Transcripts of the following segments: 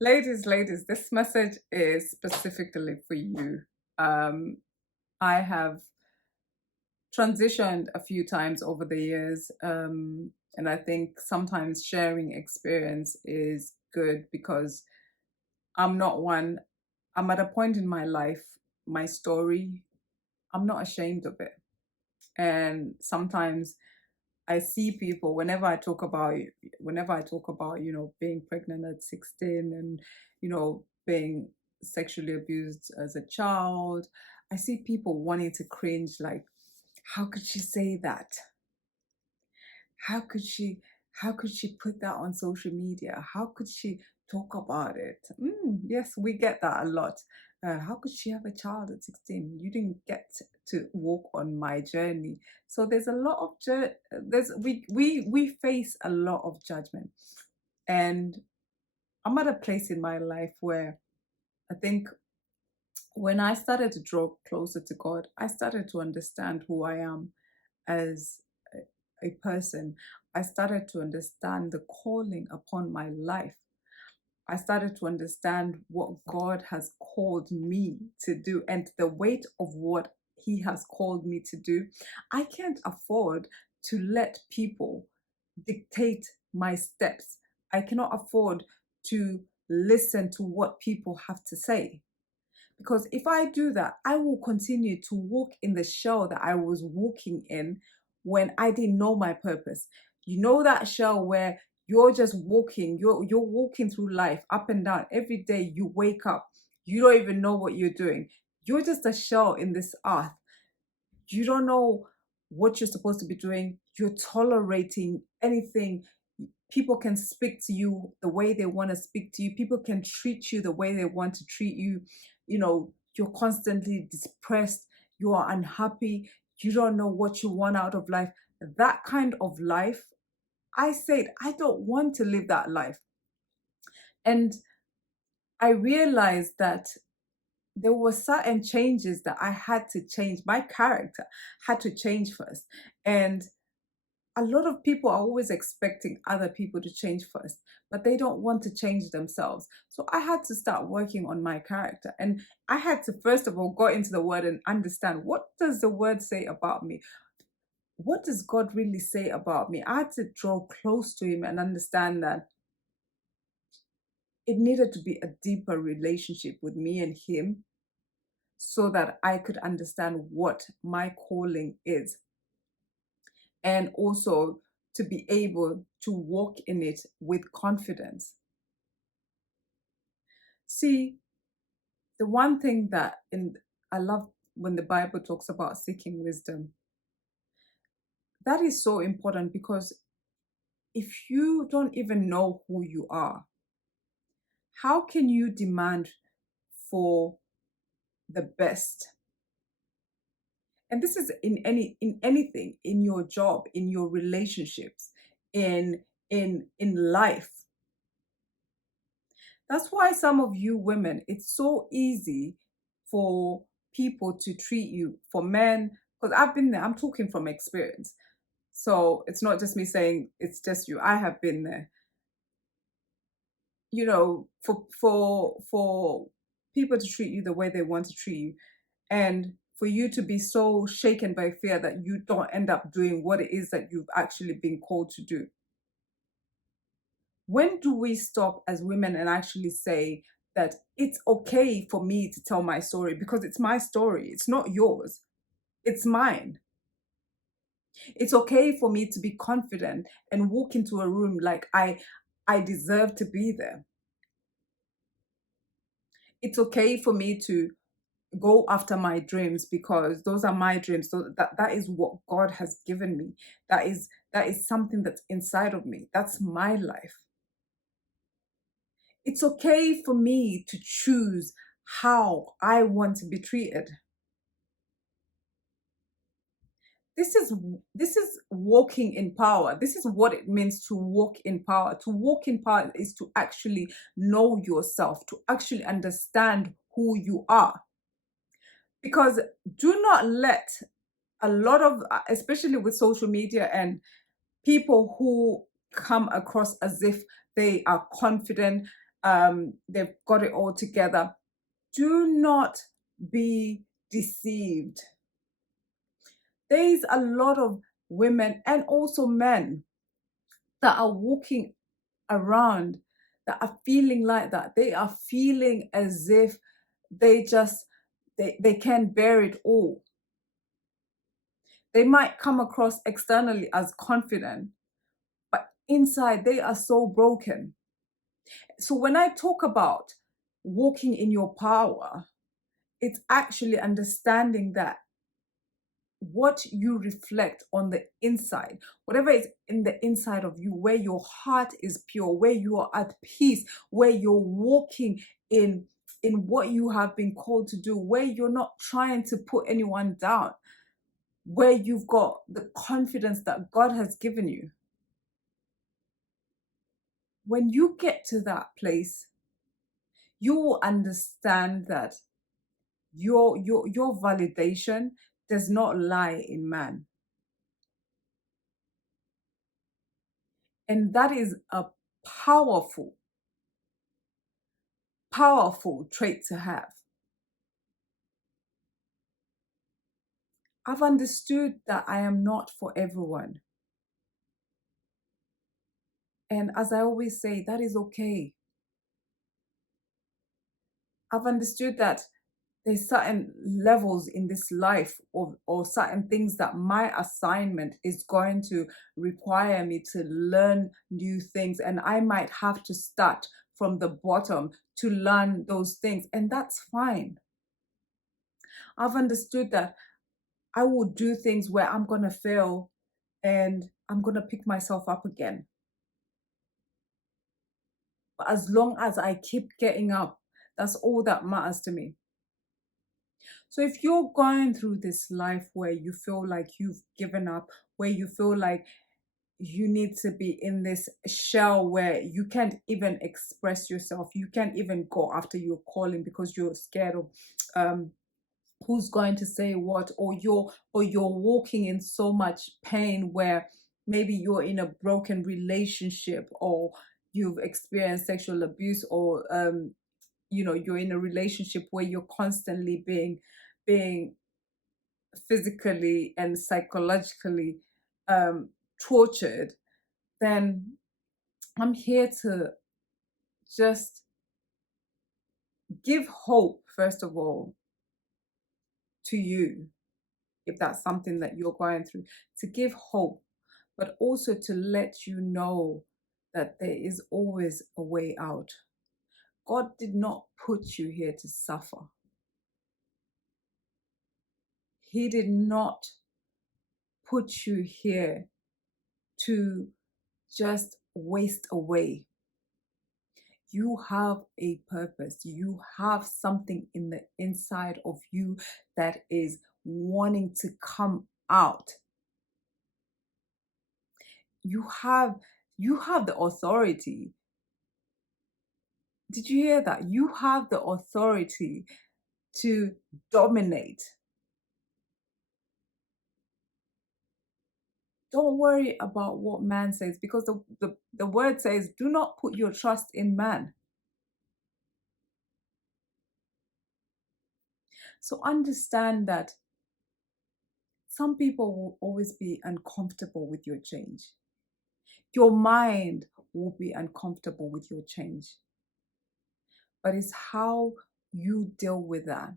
Ladies, this message is specifically for you. Um, I have transitioned a few times over the years, and I think sometimes sharing experience is good because I'm not one, I'm at a point in my life, my story, I'm not ashamed of it. And sometimes I see people whenever I talk about, being pregnant at 16 and, being sexually abused as a child, I see people wanting to cringe like, how could she say that? How could she how could she put that on social media? How could she talk about it? Yes, we get that a lot. How could she have a child at 16? You didn't get to walk on my journey. So there's a lot of there's we face a lot of judgment. And I'm at a place in my life where I think when I started to draw closer to God, I started to understand who I am as a person. I started to understand the calling upon my life. I started to understand what God has called me to do and the weight of what He has called me to do. I can't afford to let people dictate my steps. I cannot afford to listen to what people have to say. Because if I do that, I will continue to walk in the shell that I was walking in when I didn't know my purpose. You know that shell where you're just walking, you're walking through life up and down. Every day you wake up, you don't even know what you're doing. You're just a shell in this earth. You don't know what you're supposed to be doing. You're tolerating anything. People can speak to you the way they want to speak to you. People can treat you the way they want to treat you. You're constantly depressed. You are unhappy. You don't know what you want out of life. That kind of life, I said, I don't want to live that life. And I realized that there were certain changes that I had to change. My character had to change first. And a lot of people are always expecting other people to change first, but they don't want to change themselves. So I had to start working on my character. And I had to, first of all, go into the word and understand, what does the word say about me? What does God really say about me? I had to draw close to Him and understand that it needed to be a deeper relationship with me and Him so that I could understand what my calling is, and also to be able to walk in it with confidence. See, the one thing that I love when the Bible talks about seeking wisdom, that is so important because if you don't even know who you are, how can you demand for the best? And this is in anything, in your job, in your relationships, in life. That's why some of you women, it's so easy for people to treat you, for men, because I've been there, I'm talking from experience. So it's not just me saying it's just you. I have been there. For people to treat you the way they want to treat you, and for you to be so shaken by fear that you don't end up doing what it is that you've actually been called to do. When do we stop as women and actually say that it's okay for me to tell my story because it's my story, it's not yours, it's mine. It's okay for me to be confident and walk into a room like I deserve to be there. It's okay for me to go after my dreams because those are my dreams. So that is what God has given me. That is something that's inside of me. That's my life. It's okay for me to choose how I want to be treated. This is walking in power. This is what it means to walk in power. To walk in power is to actually know yourself, to actually understand who you are. Because do not let a lot of, especially with social media and people who come across as if they are confident, they've got it all together. Do not be deceived. There's a lot of women and also men that are walking around that are feeling like that. They are feeling as if they just they can't bear it all. They might come across externally as confident, but inside they are so broken. So when I talk about walking in your power, it's actually understanding that what you reflect on the inside, whatever is in the inside of you, where your heart is pure, where you are at peace, where you're walking in what you have been called to do, where you're not trying to put anyone down, where you've got the confidence that God has given you. When you get to that place, you will understand that your validation does not lie in man. And that is a powerful, powerful trait to have. I've understood that I am not for everyone. And as I always say, that is okay. I've understood that there's certain levels in this life or certain things that my assignment is going to require me to learn new things. And I might have to start from the bottom to learn those things. And that's fine. I've understood that I will do things where I'm going to fail and I'm going to pick myself up again. But as long as I keep getting up, that's all that matters to me. So if you're going through this life where you feel like you've given up, where you feel like you need to be in this shell where you can't even express yourself, you can't even go after your calling because you're scared of who's going to say what, or you're walking in so much pain where maybe you're in a broken relationship, or you've experienced sexual abuse, or you're in a relationship where you're constantly being physically and psychologically tortured, then I'm here to just give hope, first of all, to you, if that's something that you're going through, to give hope, but also to let you know that there is always a way out. God did not put you here to suffer. He did not put you here to just waste away. You have a purpose. You have something in the inside of you that is wanting to come out. You have the authority. Did you hear that? You have the authority to dominate. Don't worry about what man says, because the word says, do not put your trust in man. So understand that some people will always be uncomfortable with your change. Your mind will be uncomfortable with your change. But it's how you deal with that.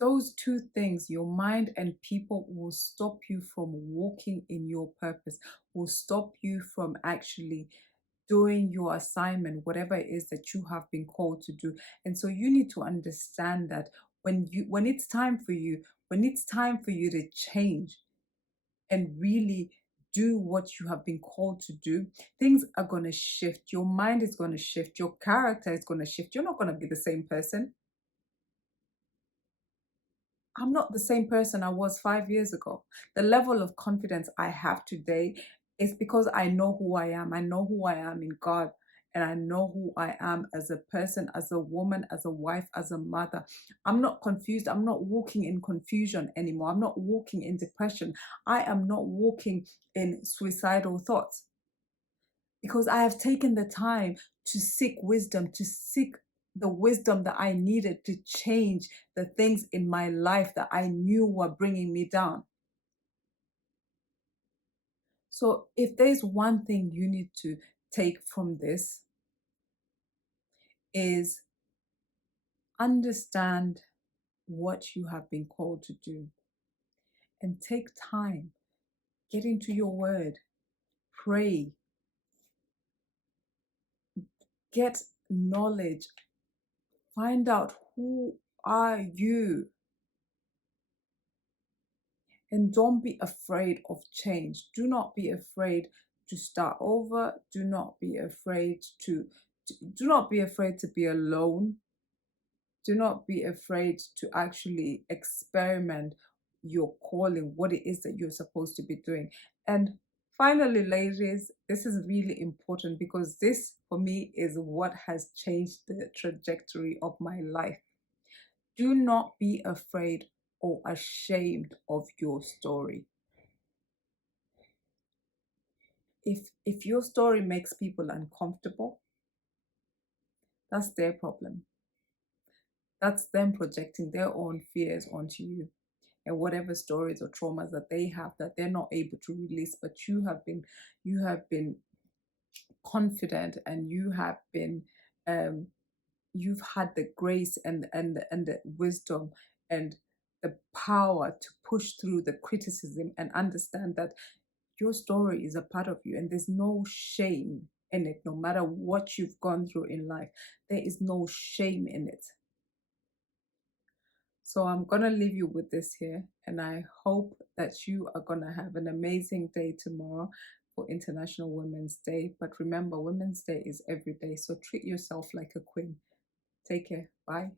Those two things, your mind and people, will stop you from walking in your purpose, will stop you from actually doing your assignment, whatever it is that you have been called to do. And so you need to understand that when it's time for you, to change and really do what you have been called to do, things are going to shift. Your mind is going to shift. Your character is going to shift. You're not going to be the same person. I'm not the same person I was 5 years ago. The level of confidence I have today is because I know who I am. I know who I am in God. And I know who I am as a person, as a woman, as a wife, as a mother. I'm not confused. I'm not walking in confusion anymore. I'm not walking in depression. I am not walking in suicidal thoughts. because I have taken the time to seek wisdom, to seek the wisdom that I needed to change the things in my life that I knew were bringing me down. So, if there's one thing you need to take from this, is understand what you have been called to do and take time, get into your word, pray, get knowledge, find out who are you, and don't be afraid of change. Do not be afraid to start over. Do not be afraid do not be afraid to be alone. Do not be afraid to actually experiment your calling, what it is that you're supposed to be doing. And finally, ladies, this is really important because this for me is what has changed the trajectory of my life. Do not be afraid or ashamed of your story. If your story makes people uncomfortable, that's their problem. That's them projecting their own fears onto you, and whatever stories or traumas that they have that they're not able to release. But you have been confident, and um you've had the grace and the wisdom and the power to push through the criticism and understand that your story is a part of you and there's no shame in it. No matter what you've gone through in life, there is no shame in it. So I'm going to leave you with this here, and I hope that you are going to have an amazing day tomorrow for International Women's Day. But remember, Women's Day is every day, so treat yourself like a queen. Take care. Bye.